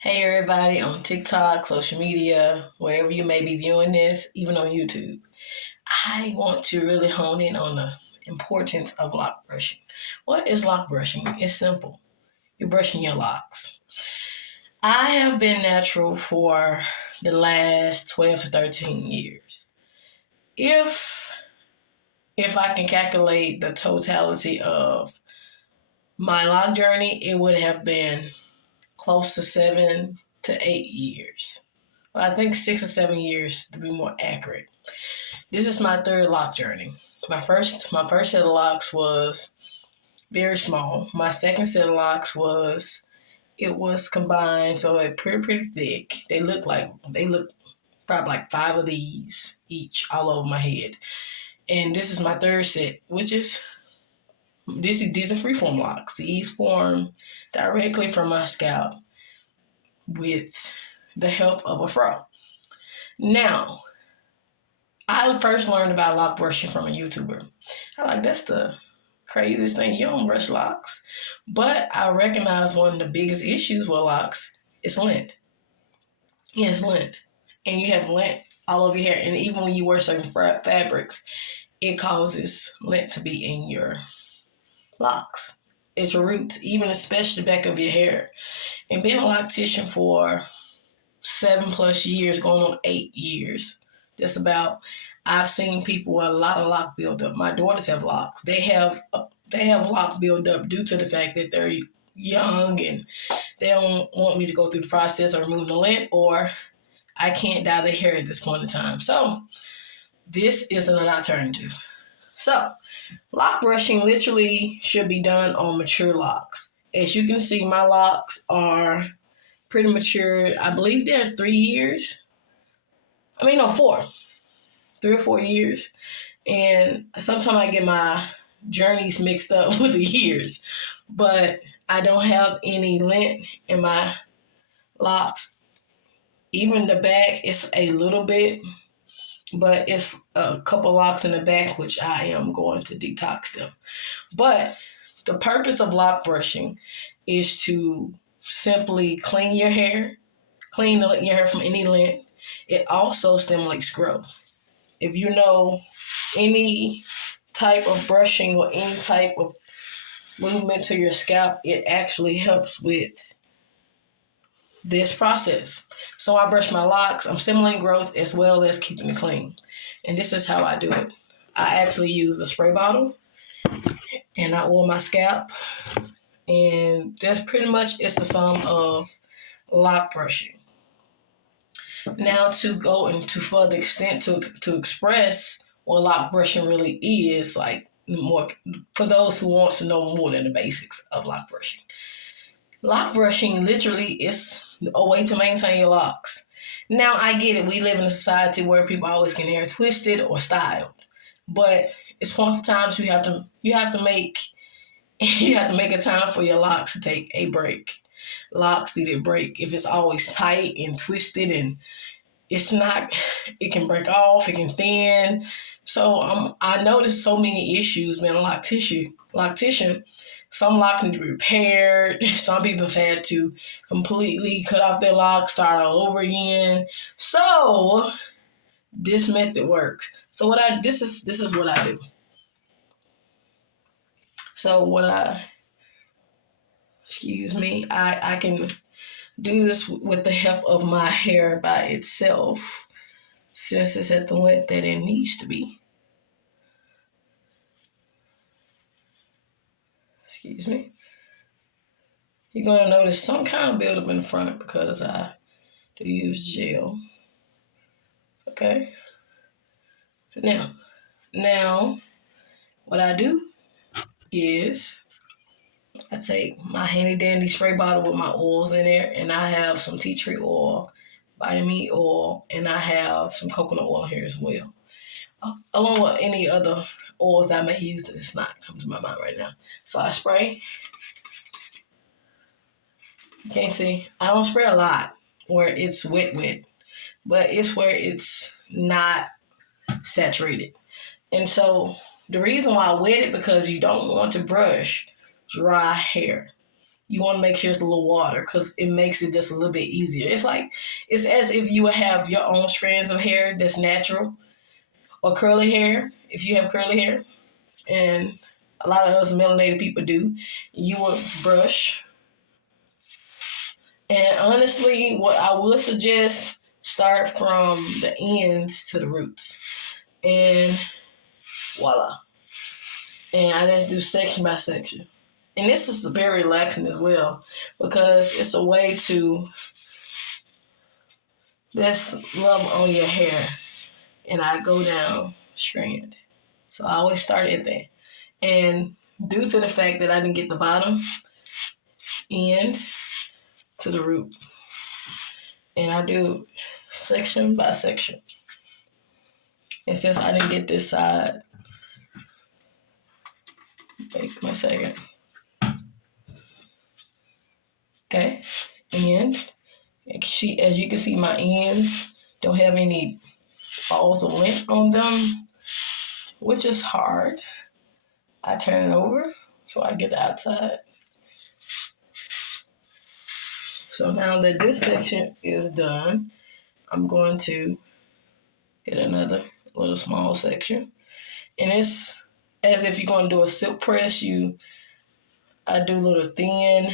Hey everybody on TikTok, social media, wherever you may be viewing this, even on YouTube. I want to really hone in on the importance of lock brushing. What is lock brushing? It's simple. You're brushing your locks. I have been natural for the last 12 to 13 years. If if I can calculate the totality of my lock journey, it would have been close to 7 to 8 years. Well, I think 6 or 7 years to be more accurate. This is my third lock journey. My first set of locks was very small. My second set of locks was combined, so they're pretty thick. They look probably like five of these each all over my head. And this is my third set, which is these are freeform locks. These form directly from my scalp with the help of a fro. Now, I first learned about lock brushing from a YouTuber. That's the craziest thing. You don't brush locks. But I recognize one of the biggest issues with locks is lint. Yeah, it's lint. And you have lint all over your hair. And even when you wear certain fabrics, it causes lint to be in your locks. It's roots, even especially the back of your hair. And being a loctician for 7+ years, going on 8 years, just about, I've seen people with a lot of lock buildup. My daughters have locks. They have lock buildup due to the fact that they're young and they don't want me to go through the process of removing the lint, or I can't dye their hair at this point in time. So this isn't an alternative. So lock brushing literally should be done on mature locks. As you can see, my locks are pretty mature. I believe they're 3 years. No, 4. 3 or 4 years. And sometimes I get my journeys mixed up with the years. But I don't have any lint in my locks. Even the back, it's a little bit, but it's a couple locks in the back, which I am going to detox them. But the purpose of lock brushing is to simply clean your hair, clean your hair from any lint. It also stimulates growth. If you know any type of brushing or any type of movement to your scalp, it actually helps with this process. So I brush my locks. I'm stimulating growth as well as keeping it clean. And this is how I do it. I actually use a spray bottle and I oil my scalp. And that's pretty much it's the sum of lock brushing. Now, to go into further extent to express what lock brushing really is, like more for those who wants to know more than the basics of lock brushing. Lock brushing literally is a way to maintain your locks. Now, I get it. We live in a society where people always get hair twisted or styled, but it's points of times you have to make a time for your locks to take a break. Locks need a break. If it's always tight and twisted and it's not, it can break off, it can thin. So I noticed so many issues being a loctician. Some locks need to be repaired. Some people have had to completely cut off their locks, start all over again. So this method works. So this is what I do. So I can do this with the help of my hair by itself, since it's at the length that it needs to be. Excuse me. You're going to notice some kind of buildup in the front because I do use gel. Okay. Now, what I do is I take my handy dandy spray bottle with my oils in there, and I have some tea tree oil, vitamin E oil, and I have some coconut oil here as well, along with any other oils that I may use that it's not coming to my mind right now. So I spray. You can't see. I don't spray a lot where it's wet, but it's where it's not saturated. And so the reason why I wet it because you don't want to brush dry hair. you want to make sure it's a little water because it makes it just a little bit easier. It's as if you would have your own strands of hair that's natural or curly hair, if you have curly hair. And a lot of us melanated people do. You would brush. And honestly, what I would suggest, start from the ends to the roots. And voila. And I just do section by section. And this is very relaxing as well because it's a way to just rub on your hair. And I go down strand. So I always start at that. And due to the fact that I didn't get the bottom end to the root. And I do section by section. And since I didn't get this side, wait a second. Okay, and as you can see, my ends don't have any balls of lint on them, which is hard. I turn it over so I get the outside. So now that this section is done, I'm going to get another little small section. And it's as if you're going to do a silk press. I do a little thin.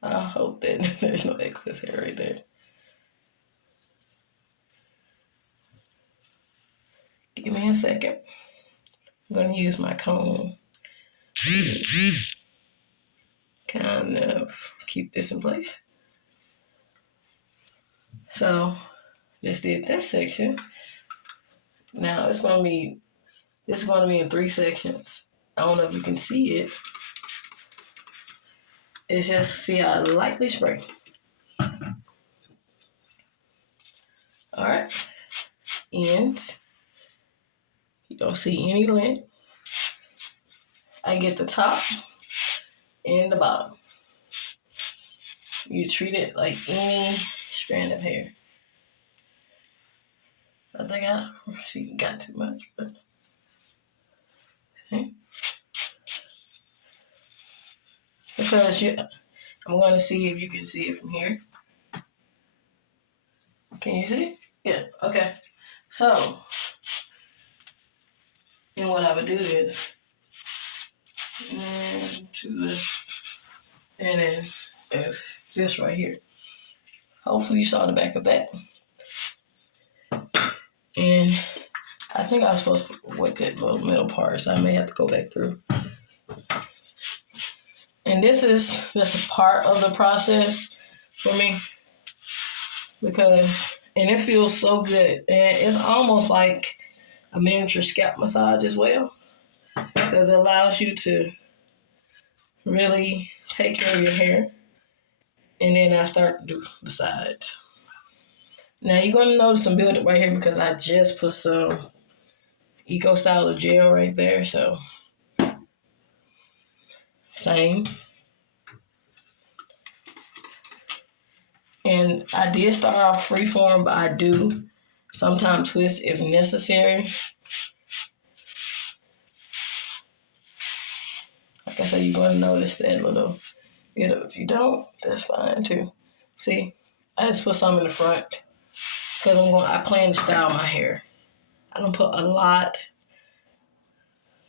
I hope that there's no excess hair right there. Give me a second. I'm going to use my comb to kind of keep this in place. So, just did this section. Now this is going to be in 3 sections. I don't know if you can see it. It's just, see how I lightly spray. Alright. And you don't see any lint. I get the top and the bottom. You treat it like any strand of hair. I think I got too much, but okay. Because I'm going to see if you can see it from here. Can you see? Yeah, okay. So, and what I would do is, and it's this right here. Hopefully you saw the back of that. And I think I was supposed to wet that little middle part, so I may have to go back through. And this is just a part of the process for me and it feels so good. And it's almost like a miniature scalp massage as well because it allows you to really take care of your hair. And then I start to do the sides. Now you're going to notice some buildup right here because I just put some Eco Styler gel right there. So, same. And I did start off freeform, but I do sometimes twist if necessary. Like I said, you're going to notice that little bit of, if you don't, that's fine too. See, I just put some in the front because I plan to style my hair. I don't put a lot,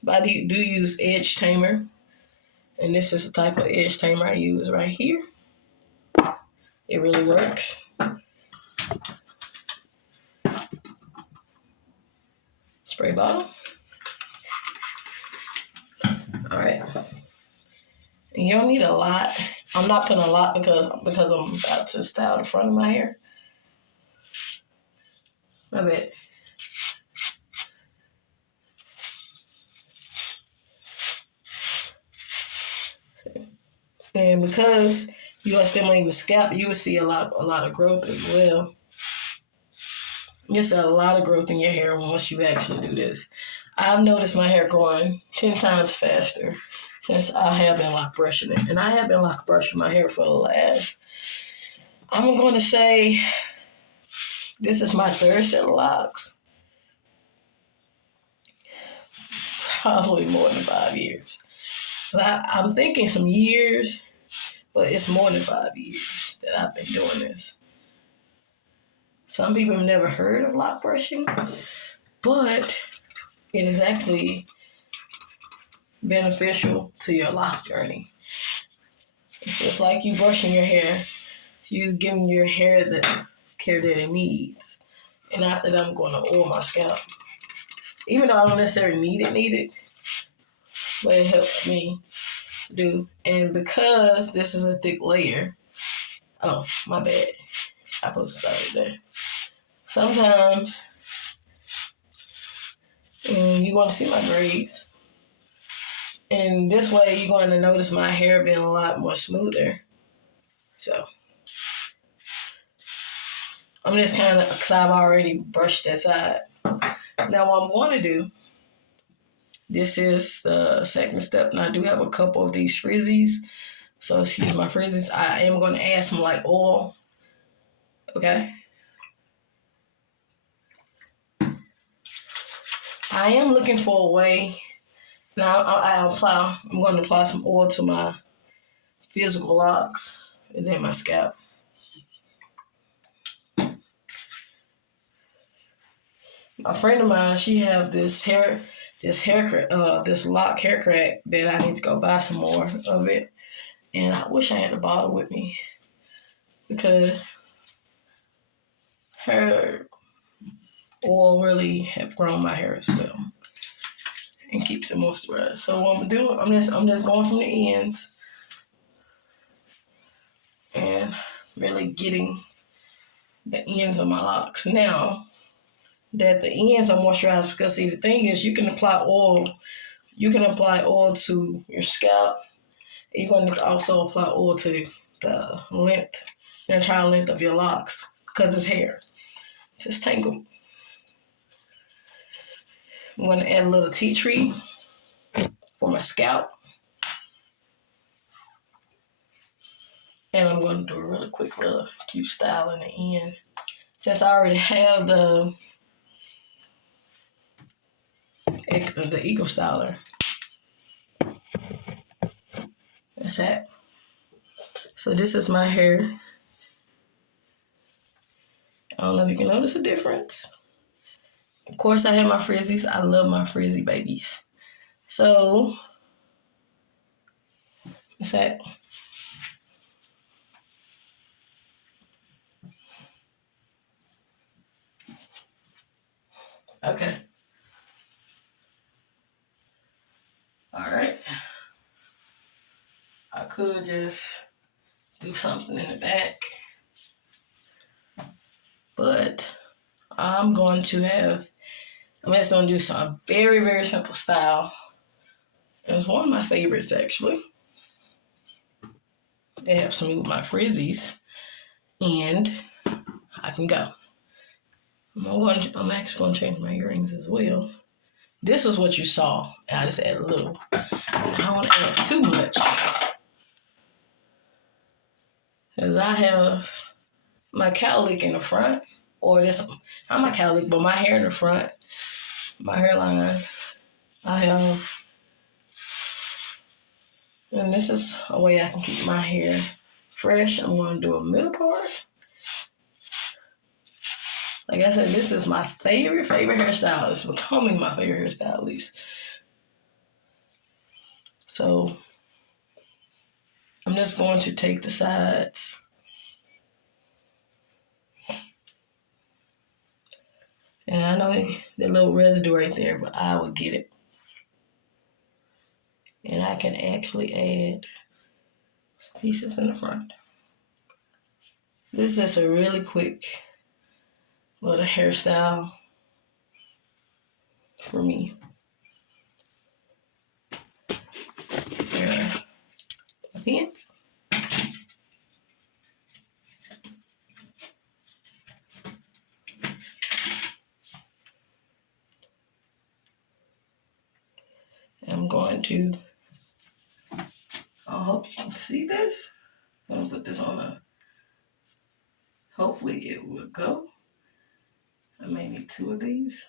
but I do use edge tamer. And this is the type of edge tamer I use right here. It really works. Spray bottle. All right. And you don't need a lot. I'm not putting a lot because I'm about to style the front of my hair. My bad. And because you are stimulating the scalp, you will see a lot of growth as well. You'll see a lot of growth in your hair once you actually do this. I've noticed my hair growing 10 times faster since I have been loc brushing it. And I have been loc brushing my hair for the last, I'm going to say, this is my 3rd set of locks. Probably more than 5 years. But I'm thinking some years, but it's more than 5 years that I've been doing this. Some people have never heard of loc brushing, but it is actually beneficial to your loc journey. It's just like you brushing your hair. You giving your hair the care that it needs. And after that, I'm going to oil my scalp. Even though I don't necessarily need it, but it helps me do. And because this is a thick layer, oh, my bad. I supposed to start there. Sometimes you want to see my braids. And this way, you're going to notice my hair being a lot more smoother. So, I'm just kind of, because I've already brushed that side. Now, what I'm going to do, this is the second step, and I do have a couple of these frizzies. So, excuse my frizzies. I am going to add some light oil. Okay? I am looking for a way. Now, I'm going to apply some oil to my physical locks and then my scalp. A friend of mine, she have this lock hair crack that I need to go buy some more of it. And I wish I had a bottle with me because her oil really have grown my hair as well and keeps it moisturized. So what I'm doing, I'm just going from the ends and really getting the ends of my locks. Now that the ends are moisturized, because see, the thing is, you can apply oil to your scalp. You're going to also apply oil to the entire length of your locks, because it's hair. It's just tangled. I'm going to add a little tea tree for my scalp. And I'm going to do a really quick little cute style in the end. Since I already have the Eco Styler. That's that. So this is my hair. I don't know if you can notice a difference. Of course, I have my frizzies. I love my frizzy babies. So, what's that? Okay. All right. I could just do something in the back, but I'm just going to do some very, very simple style. It's one of my favorites, actually. They have some of my frizzies, and I can go. I'm actually going to change my earrings as well. This is what you saw. I just add a little. I don't want to add too much, because I have my cowlick in the front, or just not my cowlick, but my hair in the front, my hairline. I have, and this is a way I can keep my hair fresh. I'm going to do a middle part. Like I said, this is my favorite hairstyle. It's becoming my favorite hairstyle, at least. So I'm just going to take the sides. And I know the little residue right there, but I will get it. And I can actually add pieces in the front. This is just a really quick little hairstyle for me. There are my pants. I'm going to, I hope you can see this. I'm going to put this on hopefully it will go. I may need 2 of these.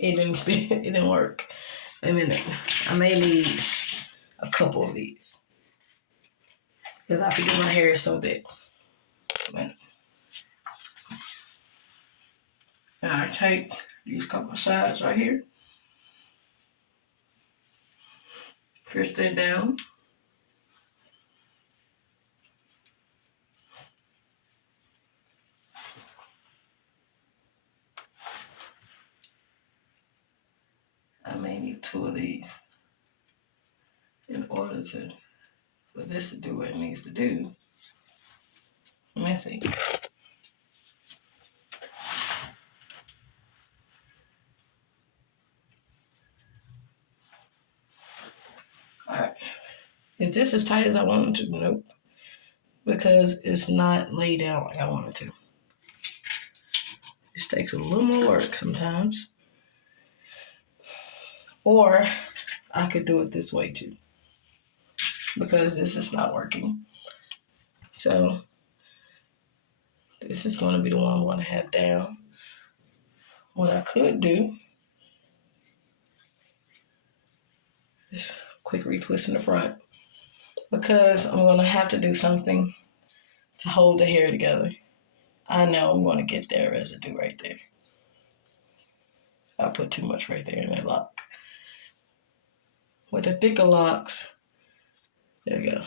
It didn't fit. It didn't work. Wait a minute. I may need a couple of these because I forget my hair is so thick. Now I take these couple sides right here. Twist it down. I may need 2 of these in order for this to do what it needs to do. Let me see. Alright. Is this as tight as I want it to? Nope. Because it's not laid out like I want it to. This takes a little more work sometimes. Or I could do it this way too. Because this is not working. So this is going to be the one I'm going to have down. What I could do is quick retwist in the front. Because I'm going to have to do something to hold the hair together. I know I'm going to get that residue right there. I put too much right there in that lock. With the thicker locks, there we go.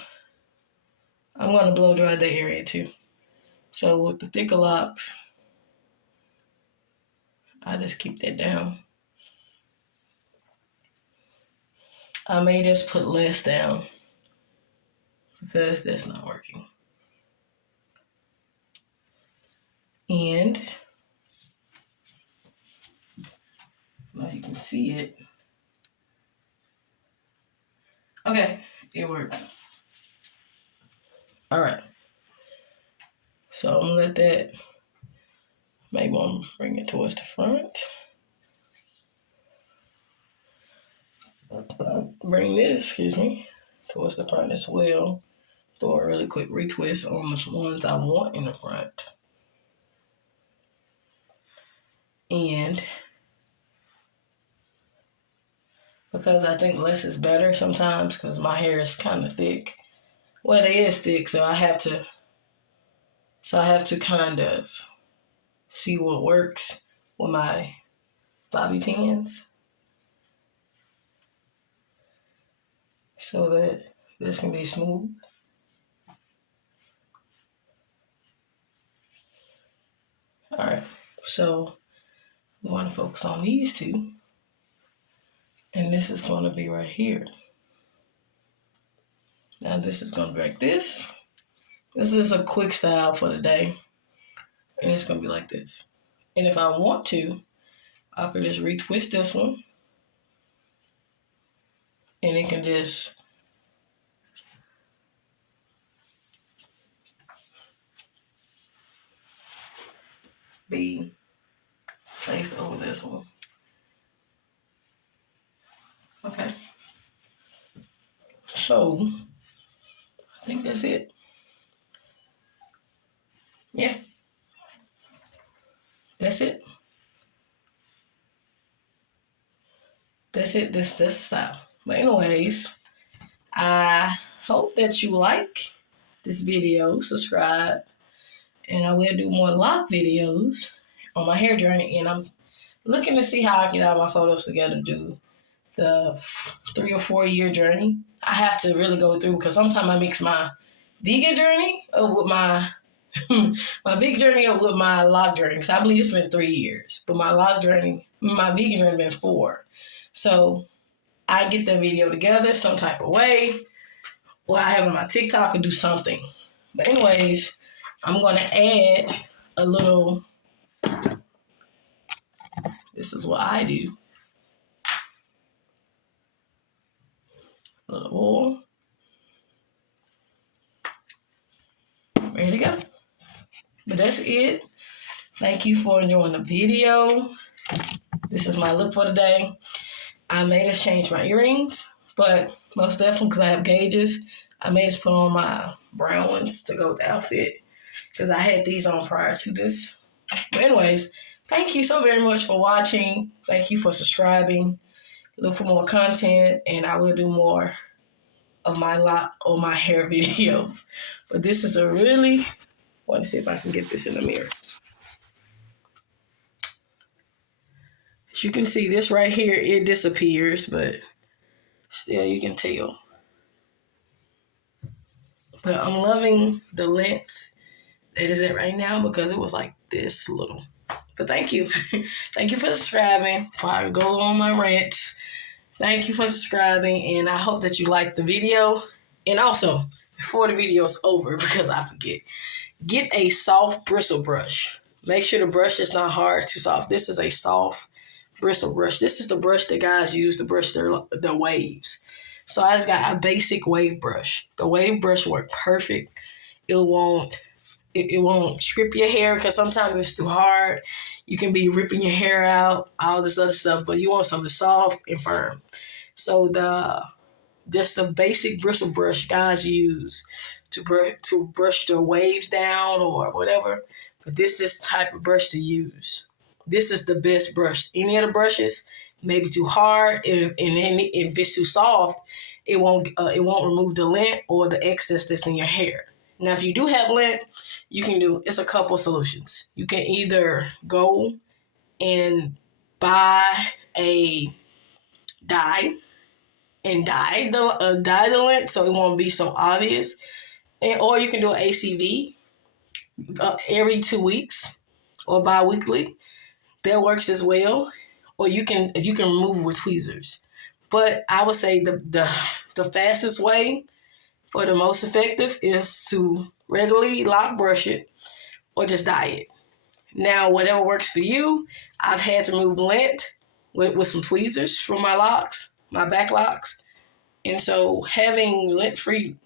I'm going to blow dry the area too. So with the thicker locks, I just keep that down. I may just put less down because that's not working. And now you can see it. Okay, it works. All right. So I'm gonna let that, maybe I'm gonna bring it towards the front. Bring this, towards the front as well. Do a really quick retwist on the ones I want in the front. And because I think less is better sometimes because my hair is kind of thick. Well, it is thick, so I have to kind of see what works with my bobby pins so that this can be smooth. All right, so we want to focus on these two. And this is going to be right here. Now this is going to be like this. This is a quick style for the day. And it's going to be like this. And if I want to, I could just retwist this one. And it can just be placed over this one. Okay. So, I think that's it. Yeah. That's it. That's it. This style. But anyways, I hope that you like this video. Subscribe. And I will do more loc videos on my hair journey. And I'm looking to see how I get all my photos together to do the 3 or 4 year journey. I have to really go through because sometimes I mix my vegan journey up with my my big journey up with my loc journey. So I believe it's been 3 years, but my vegan journey been 4. So I get that video together some type of way, or I have it on my TikTok and do something. But anyways, I'm going to add a little, this is what I do, a little oil. Ready to go. But that's it. Thank you for enjoying the video. This is my look for the day. I may just change my earrings, but most definitely because I have gauges, I may just put on my brown ones to go with the outfit because I had these on prior to this. But anyways, thank you so very much for watching. Thank you for subscribing. Look for more content, and I will do more of my lock or my hair videos. But this is a really, I want to see if I can get this in the mirror. As you can see, this right here, it disappears, but still you can tell. But I'm loving the length that is it right now because it was like this little. But thank you. Thank you for subscribing. Before I go on my rants, thank you for subscribing, and I hope that you liked the video. And also, before the video is over, because I forget, get a soft bristle brush. Make sure the brush is not hard, too soft. This is a soft bristle brush. This is the brush that guys use to brush their waves. So I just got a basic wave brush. The wave brush worked perfect. It won't strip your hair because sometimes if it's too hard, you can be ripping your hair out, all this other stuff, but you want something soft and firm. So just the basic bristle brush guys use to brush the waves down or whatever. But this is the type of brush to use. This is the best brush. Any of the brushes may be too hard, and if it's too soft, it won't remove the lint or the excess that's in your hair. Now, if you do have lint, it's a couple solutions. You can either go and buy a dye and dye the lint so it won't be so obvious, or you can do an ACV every 2 weeks or bi-weekly. That works as well. Or you can remove it with tweezers. But I would say the fastest way for the most effective is to regularly lock brush it or just dye it. Now, whatever works for you, I've had to remove lint with some tweezers from my locks, my back locks. And so having lint-free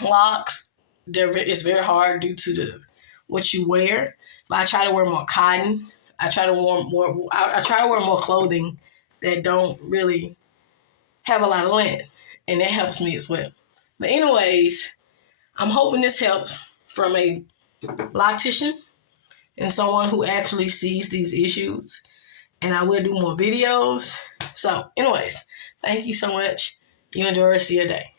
locks, it's very hard due to what you wear. But I try to wear more cotton. I try to wear more clothing that don't really have a lot of lint, and that helps me as well. But anyways, I'm hoping this helps from a loctician and someone who actually sees these issues, and I will do more videos. So anyways, thank you so much. You enjoy the rest of your day.